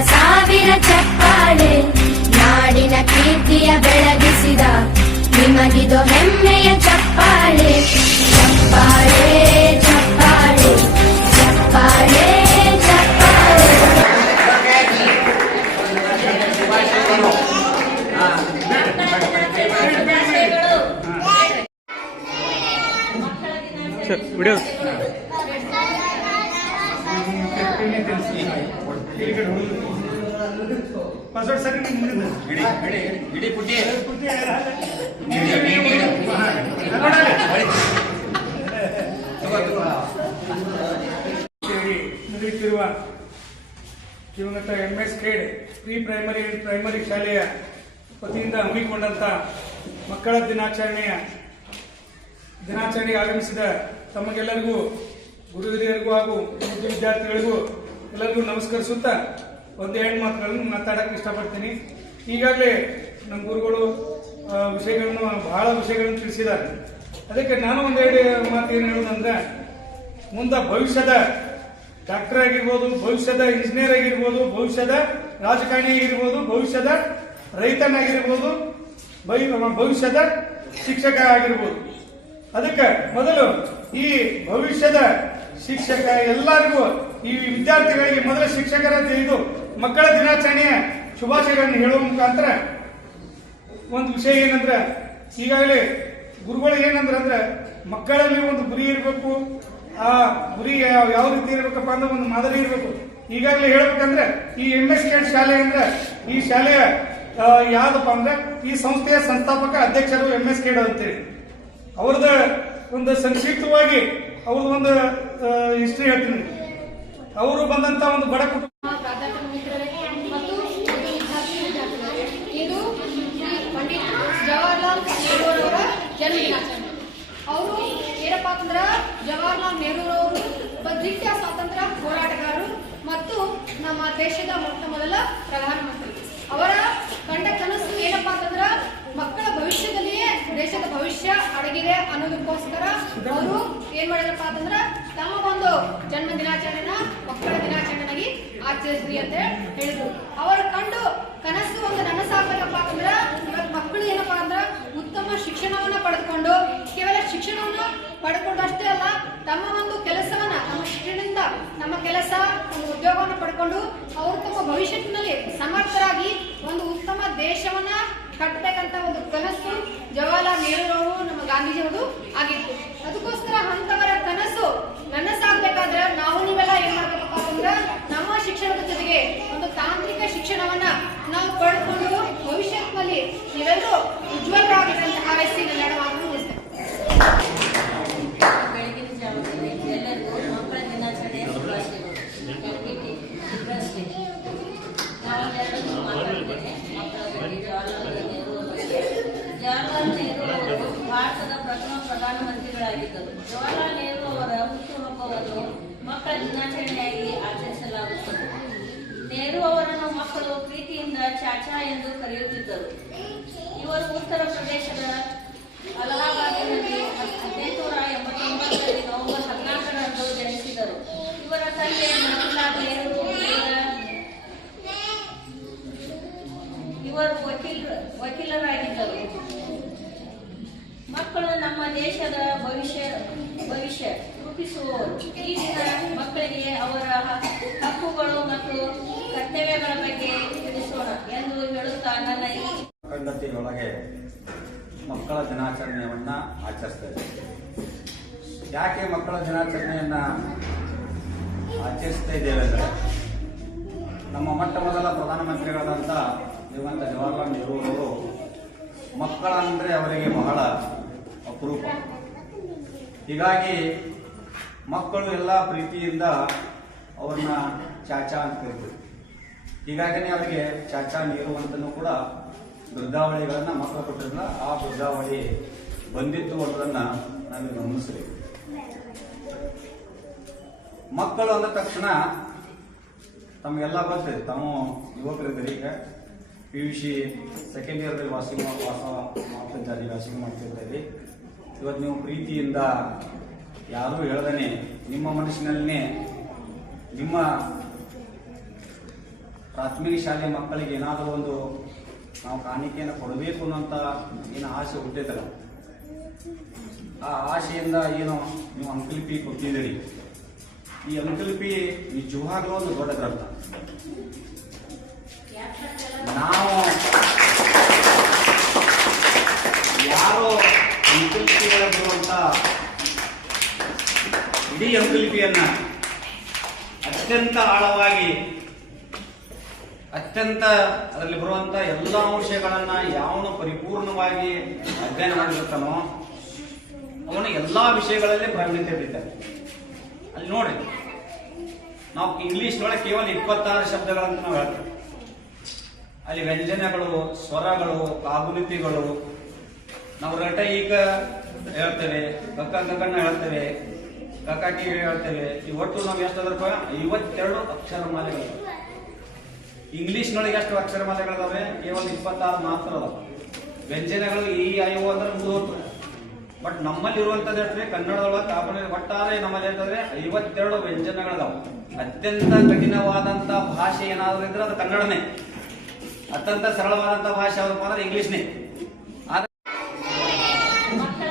ಸಾವಿರ ಚಪ್ಪಾಳೆ ನಾಡಿನ ಕೀರ್ತಿಯ ಬೆಳಗಿಸಿದ ನಿಮಗಿದು ಹೆಮ್ಮೆಯ ಚಪ್ಪಾಳೆ. ಚಪ್ಪಾಳೆ ಚಪ್ಪಾಳೆ ಚಪ್ಪಾಳೆ ಚಪ್ಪಾಳೆ. ಪಾಸ್ವರ್ಡ್ ನಡೆಯುತ್ತಿರುವ ದಿವಂಗತ M S Khed pre primary primary ಶಾಲೆಯ ವತಿಯಿಂದ ಹಮ್ಮಿಕೊಂಡಂತ ಮಕ್ಕಳ ದಿನಾಚರಣೆಯ ದಿನಾಚರಣೆಗೆ ಆಗಮಿಸಿದ ತಮಗೆಲ್ಲರಿಗೂ ಗುರು ಹಿರಿಯರಿಗೂ ಹಾಗೂ ಮುಖ್ಯ ವಿದ್ಯಾರ್ಥಿಗಳಿಗೂ ಎಲ್ಲರಿಗೂ ನಮಸ್ಕರಿಸುತ್ತಾ ಒಂದು ಎರಡು ಮಾತುಗಳನ್ನು ಮಾತಾಡಕ್ಕೆ ಇಷ್ಟಪಡ್ತೀನಿ. ಈಗಾಗಲೇ ನಮ್ಮ ಗುರುಗಳು ವಿಷಯಗಳನ್ನು, ಬಹಳ ವಿಷಯಗಳನ್ನು ತಿಳಿಸಿದ್ದಾರೆ. ಅದಕ್ಕೆ ನಾನು ಒಂದೆರಡು ಮಾತು ಏನು ಹೇಳೋದಂದ್ರೆ ಮುಂದೆ ಭವಿಷ್ಯದ ಡಾಕ್ಟರ್ ಆಗಿರ್ಬೋದು, ಭವಿಷ್ಯದ ಇಂಜಿನಿಯರ್ ಆಗಿರ್ಬೋದು, ಭವಿಷ್ಯದ ರಾಜಕಾರಣಿ ಆಗಿರ್ಬೋದು, ಭವಿಷ್ಯದ ರೈತನಾಗಿರ್ಬೋದು ಭವಿ- ಭವಿಷ್ಯದ ಶಿಕ್ಷಕ ಆಗಿರ್ಬೋದು. ಅದಕ್ಕೆ ಮೊದಲು ಈ ಭವಿಷ್ಯದ ಶಿಕ್ಷಕ ಎಲ್ಲರಿಗೂ ಈ ವಿದ್ಯಾರ್ಥಿಗಳಿಗೆ ಮೊದಲ ಶಿಕ್ಷಕರ ಇದು ಮಕ್ಕಳ ದಿನಾಚರಣೆಯ ಶುಭಾಶಯಗಳನ್ನು ಹೇಳುವ ಮುಖಾಂತರ ಒಂದು ವಿಷಯ ಏನಂದ್ರೆ, ಈಗಾಗಲೇ ಗುರುಗಳು ಏನಂದ್ರೆ, ಅಂದ್ರೆ ಮಕ್ಕಳಲ್ಲಿ ಒಂದು ಗುರಿ ಇರಬೇಕು, ಆ ಗುರಿ ಯಾವ ರೀತಿ ಇರಬೇಕಪ್ಪ ಅಂದ್ರೆ ಒಂದು ಮಾದರಿ ಇರಬೇಕು. ಈಗಾಗಲೇ ಹೇಳ್ಬೇಕಂದ್ರೆ, ಈ ಎಂ ಎಸ್ ಕೆಡ್ ಶಾಲೆ ಅಂದ್ರೆ, ಈ ಶಾಲೆಯ ಯಾವ್ದಪ್ಪ ಅಂದ್ರೆ, ಈ ಸಂಸ್ಥೆಯ ಸಂಸ್ಥಾಪಕ ಅಧ್ಯಕ್ಷರು ಎಂ ಎಸ್ ಕೆಡ್ ಅಂತೇಳಿ. ಅವ್ರದ ಒಂದು ಸಂಕ್ಷಿಪ್ತವಾಗಿ ಅವ್ರದ್ದು ಒಂದು ಹಿಸ್ಟ್ರಿ ಹೇಳ್ತೀನಿ ಅವರು ಬಂದಂತ ಒಂದು ಬಡ ಕುಟುಂಬ. ಅವರ ಏನಪ್ಪಾ ಅಂದ್ರ ಜವಾಹರ್ಲಾಲ್ ನೆಹರು ಅವರು ಒಬ್ಬ ಸ್ವಾತಂತ್ರ್ಯ ಹೋರಾಟಗಾರರು ಮತ್ತು ನಮ್ಮ ದೇಶದ ಮೊಟ್ಟ ಮೊದಲ ಪ್ರಧಾನಮಂತ್ರಿ ಅವರ ಕಂಡ ಕನಸು ಏನಪ್ಪಾ ಅಂತಂದ್ರ ಮಕ್ಕಳ ಭವಿಷ್ಯದಲ್ಲಿಯೇ ದೇಶದ ಭವಿಷ್ಯ ಅಡಗಿದೆ ಅನ್ನೋದಕ್ಕೋಸ್ಕರ ಅವರು ಏನ್ ಮಾಡಿದ್ರಪ್ಪ ಅಂತಂದ್ರ ತಮ್ಮ ಒಂದು ಜನ್ಮ ದಿನಾಚರಣೆನ ಮಕ್ಕಳ ದಿನಾಚರಣೆಯಾಗಿ ಆಚರಿಸ್ರಿ ಅಂತ ಹೇಳಿದ್ರು. ಅವರ ಕಂಡು ಕನಸು ಒಂದು ನನಸಾಗಬೇಕಪ್ಪ ಅಂದ್ರೆ, ಇವತ್ತು ಮಕ್ಕಳು ಏನಪ್ಪಾ ಅಂದ್ರ, ಉತ್ತಮ ಶಿಕ್ಷಣವನ್ನ ಪಡೆದುಕೊಂಡು, ಕೇವಲ ಶಿಕ್ಷಣವನ್ನ ಪಡ್ಕೊಂಡಷ್ಟೇ ಅಲ್ಲ, ತಮ್ಮ ಒಂದು ಕೆಲಸವನ್ನ ನಮ್ಮ ಶಿಕ್ಷಣದಿಂದ ನಮ್ಮ ಕೆಲಸ, ಒಂದು ಉದ್ಯೋಗವನ್ನು ಪಡ್ಕೊಂಡು ಅವರು ತಮ್ಮ ಭವಿಷ್ಯತ್ತಿನಲ್ಲಿ ಸಮರ್ಥರಾಗಿ ಒಂದು ಉತ್ತಮ ದೇಶವನ್ನ ಕಟ್ಟಬೇಕಂತ ಒಂದು ಕನಸು ಜವಾಹರ್ಲಾಲ್ ನೆಹರು ಅವರು ನಮ್ಮ ಗಾಂಧೀಜಿ ಅವರು ಆಗಿತ್ತು. ಅದಕ್ಕೋಸ್ಕರ ಅಂತವರ ಕನಸು ನನಸಾಗ್ಬೇಕಾದ್ರೆ ನಾವು ನೀವೆಲ್ಲ ಏನ್ ಮಾಡ್ಬೇಕಪ್ಪ ಅಂತಂದ್ರ ನಮ್ಮ ಶಿಕ್ಷಣದ ಜೊತೆಗೆ ಒಂದು ತಾಂತ್ರಿಕ ಶಿಕ್ಷಣವನ್ನ ನಾವು ಪಡ್ಕೊಂಡು ಭವಿಷ್ಯತ್ನಲ್ಲಿ ನೀವೆಲ್ಲರೂ ಉಜ್ವಲರಾಗಬೇಕಂತ ಹಾರೈಸಿ ನನ್ನ ಎರಡು ಮಾತನ್ನು ಮುಗಿಸ್ತೇನೆ ಬೆಳಗಿನ ಜಾವದಲ್ಲಿ ಎಲ್ಲರಿಗೂ ಮಕ್ಕಳ ದಿನಾಚರಣೆಯ ಶುಭಾಶಯಗಳು ಬೆಳಗ್ಗೆ ಇಬ್ಬರಷ್ಟೇ ನಾವೆಲ್ಲರೂ ಮಾತಾಡ್ತೇನೆ ಮಕ್ಕಳ ಬಗ್ಗೆ ಜವಾಹರ್ಲಾಲ್ ನೆಹರು ಅವರ ಬಗ್ಗೆ ಜವಾಹರ್ಲಾಲ್ ನೆಹರು ಅವರು ಭಾರತದ ಪ್ರಥಮ ಪ್ರಧಾನಮಂತ್ರಿಗಳಾಗಿದ್ದರು. ಜವಾಹರಲಾಲ್ ನೆಹರು ಅವರ ಹುಟ್ಟುಹಬ್ಬವನ್ನು ಮಕ್ಕಳ ದಿನಾಚರಣೆಯಾಗಿ ಆಚರಿಸಲಾಗುತ್ತದೆ. ನೆಹರು ಅವರನ್ನು ಮಕ್ಕಳು ಪ್ರೀತಿಯಿಂದ ಚಾಚಾ ಎಂದು ಕರೆಯುತ್ತಿದ್ದರು. ಇವರು ಉತ್ತರ ಪ್ರದೇಶದ ಇವರ ವಕೀಲ ವಕೀಲರಾಗಿದ್ದರು. ಮಕ್ಕಳು ನಮ್ಮ ದೇಶದ ಭವಿಷ್ಯ ಭವಿಷ್ಯ ರೂಪಿಸುವವರು. ಈ ಮಕ್ಕಳಿಗೆ ಅವರ ಹಕ್ಕುಗಳು ಮತ್ತು ಕರ್ತವ್ಯಗಳ ಬಗ್ಗೆ ತಿಳಿಸೋಣ ಎಂದು ಹೇಳುತ್ತಾ ನನ್ನ ಈ ಮಕ್ಕಳ ದಿನಾಚರಣೆಯನ್ನ ಆಚರಿಸ್ತೇವೆ. ಯಾಕೆ ಮಕ್ಕಳ ದಿನಾಚರಣೆಯನ್ನ ಆಚರಿಸ್ತಾ ಇದ್ದೇವೆ ಅಂದರೆ ನಮ್ಮ ಮೊಟ್ಟ ಮೊದಲ ಪ್ರಧಾನಮಂತ್ರಿಗಳಾದಂಥ ಶ್ರೀಮಂತ ಜವಾಹರ್ಲಾಲ್ ನೆಹರು ಅವರು ಮಕ್ಕಳಂದರೆ ಅವರಿಗೆ ಬಹಳ ಅಪರೂಪ. ಹೀಗಾಗಿ ಮಕ್ಕಳು ಎಲ್ಲ ಪ್ರೀತಿಯಿಂದ ಅವ್ರನ್ನ ಚಾಚಾ ಅಂತ ಕರಿತೀವಿ. ಹೀಗಾಗಿನೇ ಅವರಿಗೆ ಚಾಚಾ ನೀರು ಅಂತಲೂ ಕೂಡ ವೃದ್ಧಾವಳಿಗಳನ್ನು ಮಕ್ಕಳು ಕೊಟ್ಟಿರಲ್ಲ ಆ ವೃದ್ಧಾವಳಿ ಬಂದಿತ್ತು ಅನ್ನೋದನ್ನು ನಾನು ಗಮನಿಸಬೇಕು. ಮಕ್ಕಳು ಅಂದ ತಕ್ಷಣ ತಮಗೆಲ್ಲ ಗೊತ್ತಿದೆ ತಾವು ಯುವಕರಿದ್ದೀರಿ ಈಗ ಪಿ ಯು ಸಿ ಸೆಕೆಂಡ್ ಇಯರ್ದಲ್ಲಿ ವಾಸಿಂಗ್ ವಾಸ ಮಾಡ್ತಿದ್ದಾರೆ ವಾಸಿಂಗ್ ಮಾಡ್ತಿದ್ದಾರೆ ಇವತ್ತು ನೀವು ಪ್ರೀತಿಯಿಂದ ಯಾರೂ ಹೇಳ್ದೇ ನಿಮ್ಮ ಮನಸ್ಸಿನಲ್ಲೇ ನಿಮ್ಮ ಪ್ರಾಥಮಿಕ ಶಾಲೆ ಮಕ್ಕಳಿಗೆ ಏನಾದರೂ ಒಂದು ನಾವು ಕಾಣಿಕೆಯನ್ನು ಕೊಡಬೇಕು ಅನ್ನೋಂಥ ಏನು ಆಸೆ ಹುಟ್ಟಿದ್ದಲ್ಲ ಆ ಆಸೆಯಿಂದ ಏನು ನೀವು ಅಂಕಲಿಪಿ ಕೊಟ್ಟಿದ್ದೀರಿ. ಈ ಅಂಕಲಿಪಿ ನಿಜವಾಗ್ಲೂ ಒಂದು ದೊಡ್ಡ ಗ್ರಂಥ. ನಾವು ಯಾರೋ ಅಂಕಲಿಪಿಗಳ ಬರುವಂತ ಇಡೀ ಅಂಕಲಿಪಿಯನ್ನ ಅತ್ಯಂತ ಆಳವಾಗಿ, ಅತ್ಯಂತ ಅದರಲ್ಲಿ ಬರುವಂತ ಎಲ್ಲ ಅಂಶಗಳನ್ನ ಯಾವನು ಪರಿಪೂರ್ಣವಾಗಿ ಅಧ್ಯಯನ ಮಾಡಿರ್ತಾನೋ, ಅವನು ಎಲ್ಲಾ ವಿಷಯಗಳಲ್ಲಿ ಪ್ರಾವೀಣ್ಯತೆ ಹೊಂದಿದ್ದಾನೆ ಅಲ್ಲಿ ನೋಡಿ. ನಾವು ಇಂಗ್ಲಿಷ್ನೊಳಗೆ ಕೇವಲ ಇಪ್ಪತ್ತಾರು ಶಬ್ದಗಳಂತ ನಾವು ಹೇಳ್ತೇವೆ. ಅಲ್ಲಿ ವ್ಯಂಜನಗಳು, ಸ್ವರಗಳು ಕಾಗುಣಿತಿಗಳು ನಾವು ರಟ ಈಗ ಹೇಳ್ತೇವೆ ಕಕ್ಕ ಕಕ್ಕಣ್ಣ ಹೇಳ್ತೇವೆ ಕಕ್ಕಿ ಹೇಳ್ತೇವೆ. ಈ ಒಟ್ಟು ನಾವು ಎಷ್ಟಾದ್ರಪ್ಪ ಐವತ್ತೆರಡು ಇಂಗ್ಲಿಷ್ ನೊಳಗೆ ಎಷ್ಟು ಅಕ್ಷರಮಾಲೆಗಳಿದಾವೆ? ಕೇವಲ ಇಪ್ಪತ್ತಾರು ಮಾತ್ರ ಅದಾವೆ. ವ್ಯಂಜನಗಳು ಈ ಐವ ಅಂದ್ರೆ ಮೂವತ್ತು. ಬಟ್ ನಮ್ಮಲ್ಲಿ ಇರುವಂತದ್ದು ಹೇಳ್ತಾರೆ ಕನ್ನಡದೊಳಗೆ ಕಾಪಣೆ ಒಟ್ಟಾರೆ ನಮ್ಮಲ್ಲಿ ಹೇಳ್ತಾರೆ ಐವತ್ತೆರಡು ವ್ಯಂಜನಗಳದಾವ. ಅತ್ಯಂತ ಕಠಿಣವಾದಂತ ಭಾಷೆ ಏನಾದ್ರು ಇದ್ರೆ ಅದು ಕನ್ನಡನೇ. ಅತ್ಯಂತ ಸರಳವಾದಂತ ಭಾಷೆ ಯಾವ್ದಪ್ಪ ಅಂದ್ರೆ ಇಂಗ್ಲಿಷ್ನೇ. ಆದ್ರೆ ಮಕ್ಕಳ